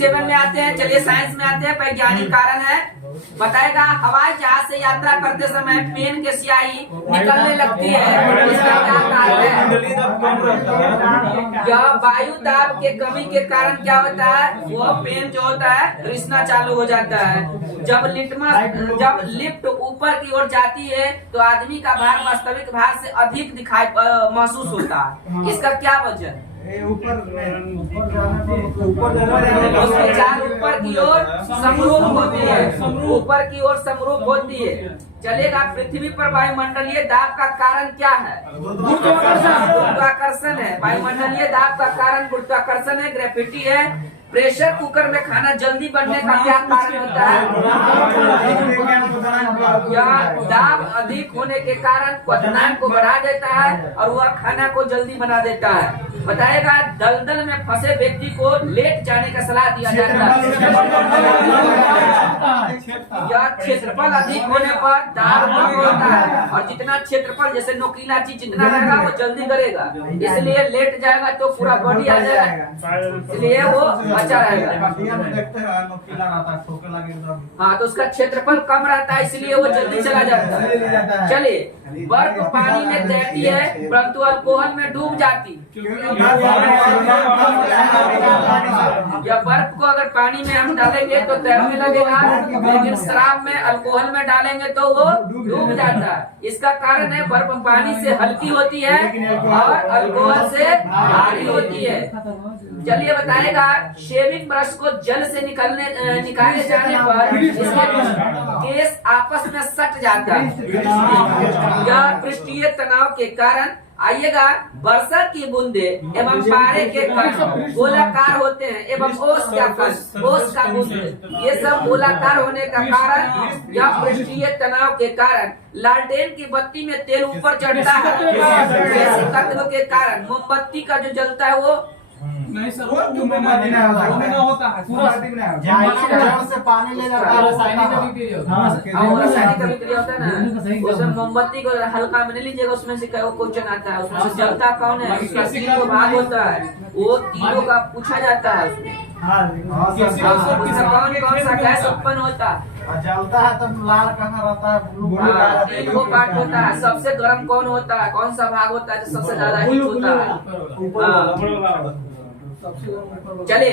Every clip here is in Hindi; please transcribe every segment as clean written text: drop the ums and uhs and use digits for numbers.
57 में आते हैं। चलिए साइंस में आते हैं। वैज्ञानिक कारण है, बताएगा हवाई जहाज से यात्रा करते समय पेन के स्याही निकलने लगती है, इसका क्या कारण है? या वायु दाब के कमी के कारण क्या होता है, वो पेन जो होता है रिसना चालू हो जाता है। जब लिफ्ट ऊपर की ओर जाती है तो आदमी का भार वास्तविक भार से अधिक दिखाई महसूस होता है, इसका क्या वजह है? ऊपर की ओर समरूप होती है, ऊपर की ओर समरूप होती है। चलेगा, पृथ्वी पर वायुमंडलीय दाब का कारण क्या है? गुरुत्वाकर्षण है। वायुमंडलीय दाब का कारण गुरुत्वाकर्षण है, ग्रेविटी है। प्रेशर कुकर में खाना जल्दी बनने का क्या कारण होता है? या दाब अधिक होने के कारण क्वथनांक को बढ़ा देता है और वह खाना को जल्दी बना देता है। बताएगा, दलदल में फंसे व्यक्ति को लेट जाने का सलाह दिया जाता है। या क्षेत्रफल अधिक होने पर दाब कम होता है, और जितना क्षेत्रफल जैसे नोकीला चीज जितना रहेगा वो जल्दी करेगा, इसलिए लेट जाएगा तो पूरा बॉडी आ जाएगा, इसलिए वो अच्छा रहेगा। हाँ, तो उसका क्षेत्रफल कम रहता है, इसलिए वो जल्दी चला जाता है। चलिए, बर्फ पानी में तैरती है परंतु अल्कोहल में डूब जाती। या बर्फ को अगर पानी में हम डालेंगे तो तैरने लगेगा, लेकिन शराब में अल्कोहल में डालेंगे तो वो डूब जाता है। इसका कारण है बर्फ पानी से हल्की होती है और अल्कोहल से भारी होती है। चलिए, बताएगा, शेविंग ब्रश को जल से निकाले जाने पर इसके केस आपस में सट जाता है। यह पृष्ठीय तनाव के कारण, आइएगा, वर्षा की बूंदे एवं पारे के कण गोलाकार होते हैं एवं ओस का बूंद, ये सब गोलाकार होने का कारण या पृष्ठीय तनाव के कारण। लालटेन की बत्ती में तेल ऊपर चढ़ता है, ऐसे तत्व के कारण मोमबत्ती का जो जलता है वो नहीं सर, वो होता है पूरा से पानी ले जाता है, रासायनिक अभिक्रिया होता है ना। उसमें मोमबत्ती को हल्का में नहीं लीजिएगा, उसमें से क्वेश्चन आता है, उसमें से जलता कौन है, उसका तीनों भाग होता है, वो तीनों का पूछा जाता है। कौन सा गैस उत्पन्न होता है, जलता है तब लाल कहाँ रहता है, तीन को पार्ट होता है। सबसे गर्म कौन होता है, कौन सा भाग होता है जो सबसे ज्यादा हीट होता है? चले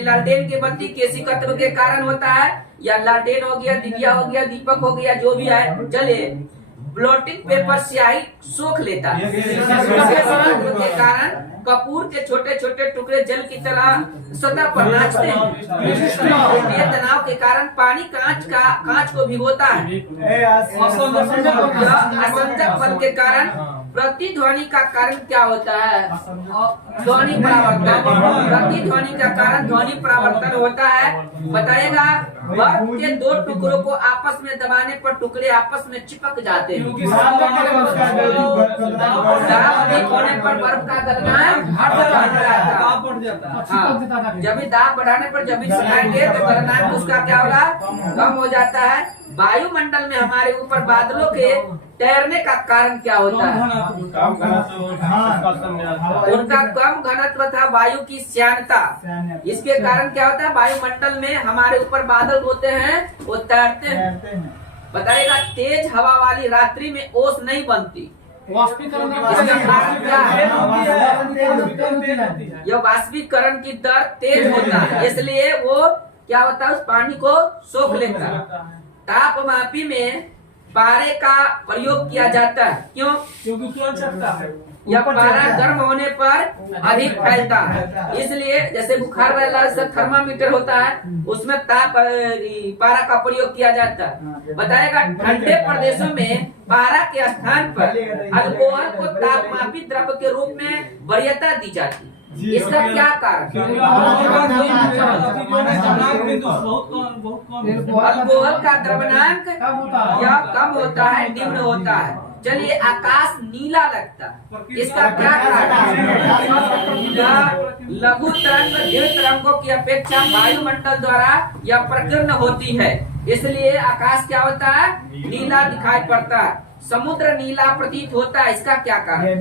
लालटेन की बत्ती केसी तत्व के कारण होता है, या लालटेन हो गया, दिव्या हो गया, दीपक हो गया, जो भी है। चले, ब्लॉटिंग पेपर स्याही सोख लेता है, के कारण कपूर के छोटे छोटे टुकड़े जल की तरह सतह पर नाचते हैं। ये तनाव के कारण पानी कांच को भिगोता है। असंजक बल के कारण प्रतिध्वनि का कारण क्या होता है? ध्वनि परावर्तन। प्रतिध्वनि का कारण ध्वनि परावर्तन होता है। बताएगा, बर्फ के दो टुकड़ों को आपस में दबाने पर टुकड़े आपस में चिपक जाते हैं। दाब अधिक होने पर बर्फ का गलनांक बढ़ जाता है। जब भी दाब बढ़ाने पर जब भी चलाएंगे तो गलनांक उसका क्या होगा, कम हो जाता है। वायुमंडल में हमारे ऊपर बादलों के तैरने का कारण क्या होता है? उनका कम घनत्व था, वायु की श्यानता। इसके कारण क्या होता है, वायुमंडल में हमारे ऊपर बादल होते हैं, वो तैरते हैं। बताएगा, तेज हवा वाली रात्रि में ओस नहीं बनती, इसका कारण क्या है? यह वाष्पीकरण की दर तेज होता है, इसलिए वो क्या होता है, उस पानी को सोख लेता है। तापमापी में पारे का प्रयोग किया जाता है, क्यों? क्योंकि तुरंत चलता है। यह पारा गर्म होने पर अधिक फैलता है, इसलिए जैसे बुखार वाला थर्मामीटर होता है, उसमें पारा का प्रयोग किया जाता है। बताएगा, ठंडे प्रदेशों में पारा के स्थान पर अल्कोहल को तापमापी द्रव्य के रूप में वरीयता दी जाती है। इसका क्या कारण? अल्कोहल का द्रव्यनांक या कम होता है, निम्न होता है। चलिए, आकाश नीला लगता है, इसका क्या कारण? लघु तरंग दृढ़ तरंगों की अपेक्षा वायुमंडल द्वारा यह प्रकीर्ण होती है, इसलिए आकाश क्या होता है, नीला दिखाई पड़ता है। समुद्र नीला प्रतीत होता है, इसका क्या कारण? ये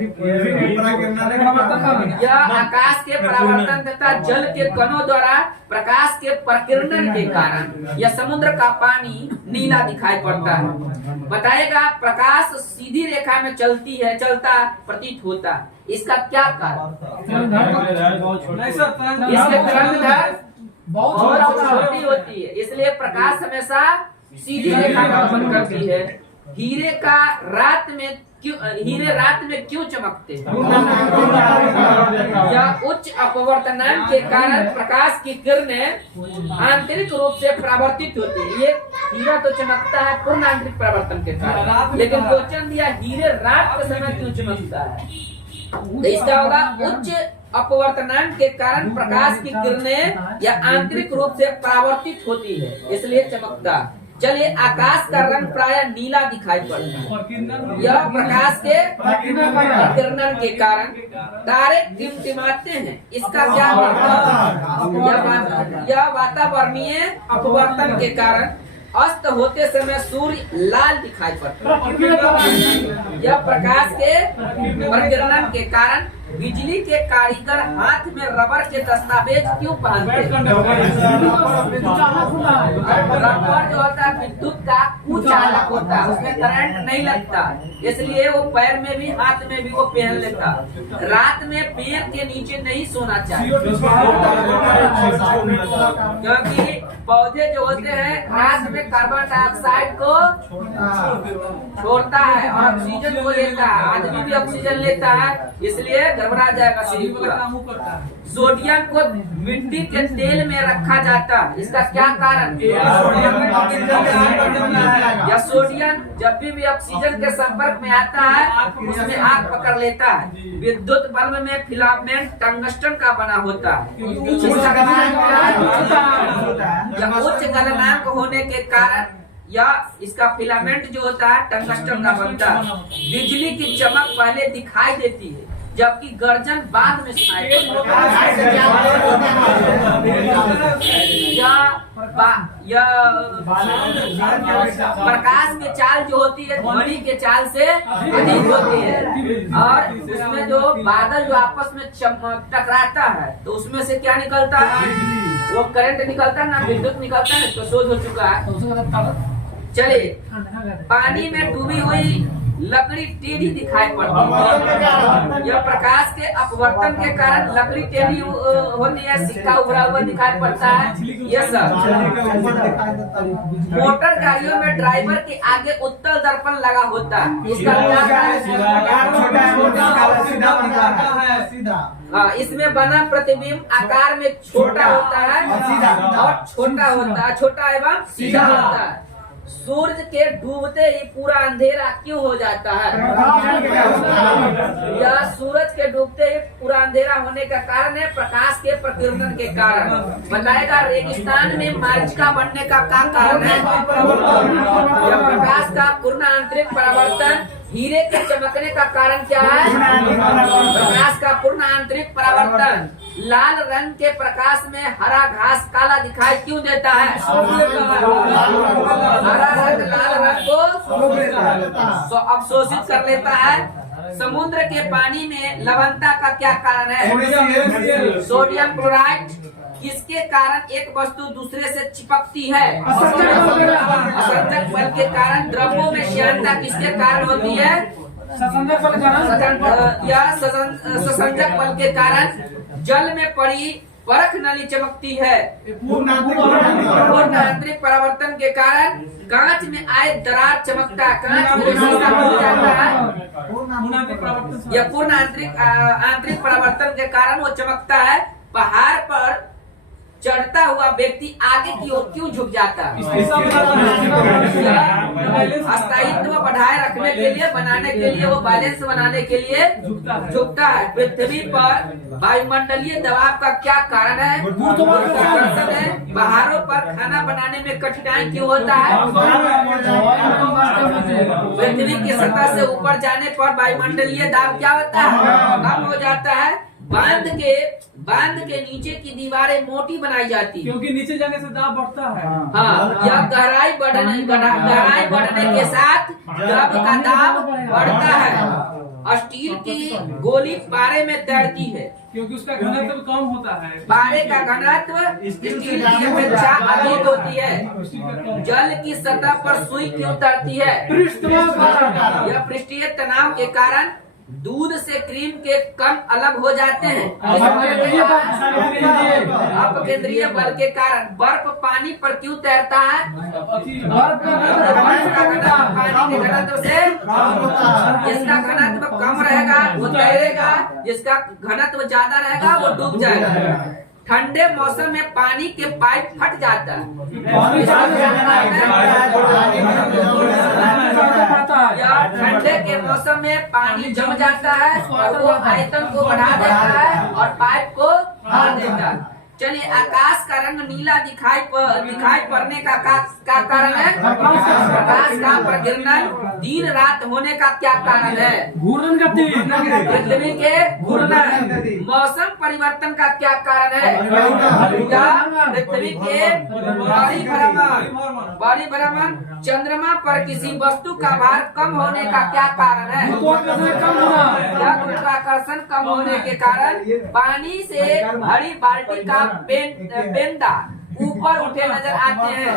यह आकाश के परावर्तन तथा जल के कणों द्वारा प्रकाश के प्रकीर्णन के कारण यह समुद्र का पानी नीला दिखाई पड़ता है। बताएगा प्रकाश सीधी रेखा में चलता प्रतीत होता, इसका क्या कारण? इसके तरंगदैर्घ्य बहुत छोटी होती है, इसलिए प्रकाश हमेशा सीधी रेखा का गमन करती है। हीरे रात में क्यों चमकते हैं? यह उच्च अपवर्तनांक के कारण प्रकाश की किरणें आंतरिक रूप से परावर्तित होती है। ये हीरा तो चमकता है पूर्ण आंतरिक परावर्तन के कारण, लेकिन क्वेश्चन दिया हीरे रात के समय क्यों चमकता है? तो इसका होगा उच्च अपवर्तनांक के कारण प्रकाश की किरणें या आंतरिक रूप से परावर्तित होती है, इसलिए चमकता। चलिए, आकाश का रंग प्रायः नीला दिखाई पड़ता है, यह प्रकाश के प्रकीर्णन के कारण तारे टिमटिमाते हैं, इसका क्या मतलब? यह वातावरणीय अपवर्तन के कारण अस्त होते समय सूर्य लाल दिखाई पड़ता है। यह प्रकाश के प्रकीर्णन के कारण बिजली के कारीगर हाथ में रबर के दस्तावेज क्यों पहनते हैं? रबर जो होता है विद्युत का कुचालक होता है, उसमें करंट नहीं लगता, इसलिए वो पैर में भी हाथ में भी वो पहन लेता। रात में पेड़ के नीचे नहीं सोना चाहिए, क्योंकि पौधे जो होते हैं रात में कार्बन डाइऑक्साइड को छोड़ता है और ऑक्सीजन को लेता है। आदमी भी ऑक्सीजन लेता है, इसलिए गड़बड़ा जाएगा शरीर पूरा। सोडियम को मिट्टी के तेल में रखा जाता है, इसका क्या कारण? यह सोडियम जब भी ऑक्सीजन के संपर्क में आता है उसमें आग पकड़ लेता है। विद्युत बल्ब में फिलामेंट टंगस्टन का बना होता है, इसका कारण क्या है? यह उच्च गलनांक होने के कारण या इसका फिलामेंट जो होता है टंगस्टन का बनता है। बिजली की चमक पहले दिखाई देती है जबकि गर्जन बाद में सुनाई देती है। प्रकाश की चाल जो होती है ध्वनि के चाल से अधिक होती है, और उसमें जो बादल जो आपस में टकराता है तो उसमें से क्या निकलता है? वो करंट निकलता है ना, विद्युत निकलता है, तो शोध हो चुका है। चलिए, पानी में डूबी हुई लकड़ी टेढ़ी दिखाई पड़ती है, यह प्रकाश के अपवर्तन के कारण लकड़ी टेढ़ी होती है, सिक्का उभरा हुआ दिखाई पड़ता है। ये सब मोटर गाड़ियों में ड्राइवर के आगे उत्तल दर्पण लगा होता है, इसका हाँ, इसमें बना प्रतिबिंब आकार में छोटा होता है और छोटा एवं सीधा होता है। सूरज के डूबते ही पूरा अंधेरा क्यों हो जाता है? यह सूरज के डूबते ही पूरा अंधेरा होने का कारण है प्रकाश के प्रकीर्णन के कारण। बताएगा रेगिस्तान में मरीचिका बनने का क्या कारण है? यह प्रकाश का पूर्ण आंतरिक परावर्तन। हीरे के चमकने का कारण क्या है? प्रकाश का पूर्ण आंतरिक परावर्तन। लाल रंग के प्रकाश में हरा घास काला दिखाई क्यों देता है? हरा रंग लाल रंग को अवशोषित कर लेता है। समुद्र के पानी में लवणता का क्या कारण है? Sodium chloride. किसके कारण एक वस्तु दूसरे से चिपकती है? असंजक बल के कारण। द्रव्यों में श्यानता किसके कारण होती है? ससंजक बल के कारण। जल में पड़ी परख नली चमकती है पूर्ण आंतरिक परावर्तन के कारण। कांच में आए दरार चमकता है, कांच में शीशा टूट जाता है, यह पूर्ण आंतरिक परावर्तन के कारण वो चमकता है। पहाड़ पर चढ़ता हुआ व्यक्ति आगे की ओर क्यों झुक जाता है? स्थायित्व बढ़ाए रखने के लिए, बनाने के लिए, वो बैलेंस बनाने के लिए झुकता है। पृथ्वी पर वायुमंडलीय दबाव का क्या कारण है? पहाड़ों पर खाना बनाने में कठिनाई क्यों होता है? पृथ्वी की सतह से ऊपर जाने पर वायुमंडलीय दाब क्या होता है? कम हो जाता है। बांध के नीचे की दीवारें मोटी बनाई जाती है, क्योंकि नीचे जाने से दाब बढ़ता है। हाँ, यह गहराई बढ़ने के साथ द्रव का दाब बढ़ता है। स्टील की गोली पारे में तैरती है, क्योंकि उसका घनत्व कम होता है। पारे का घनत्व स्टील की अपेक्षा अधिक होती है। जल की सतह पर सुई क्यों तैरती है? यह पृष्ठीय तनाव के कारण दूध से क्रीम के कण अलग हो जाते हैं। अपकेंद्रीय बल के कारण बर्फ पानी पर क्यों तैरता है? बर्फ का घनत्व पानी के घनत्व से, जिसका घनत्व कम रहेगा वो तैरेगा, जिसका घनत्व ज्यादा रहेगा वो डूब जाएगा। ठंडे मौसम में पानी के पाइप फट जाता है। या ठंडे के मौसम में पानी जम जाता है और वो आयतन को बढ़ा देता है और पाइप को फाड़ देता है। चलिए, आकाश का रंग नीला दिखाई पड़ने का कारण है? प्रकाश का प्रगिरन दिन रात होने का क्या कारण है? घूर्णन गति, पृथ्वी के घूर्णन। मौसम परिवर्तन का क्या कारण है? पृथ्वी के बड़ी भ्रमण। चंद्रमा पर किसी वस्तु का भार कम होने का क्या कारण है? गुरुत्वाकर्षण कम होने के कारण पानी से भरी बाल्टी का पेंदा ऊपर उठे नजर आते हैं।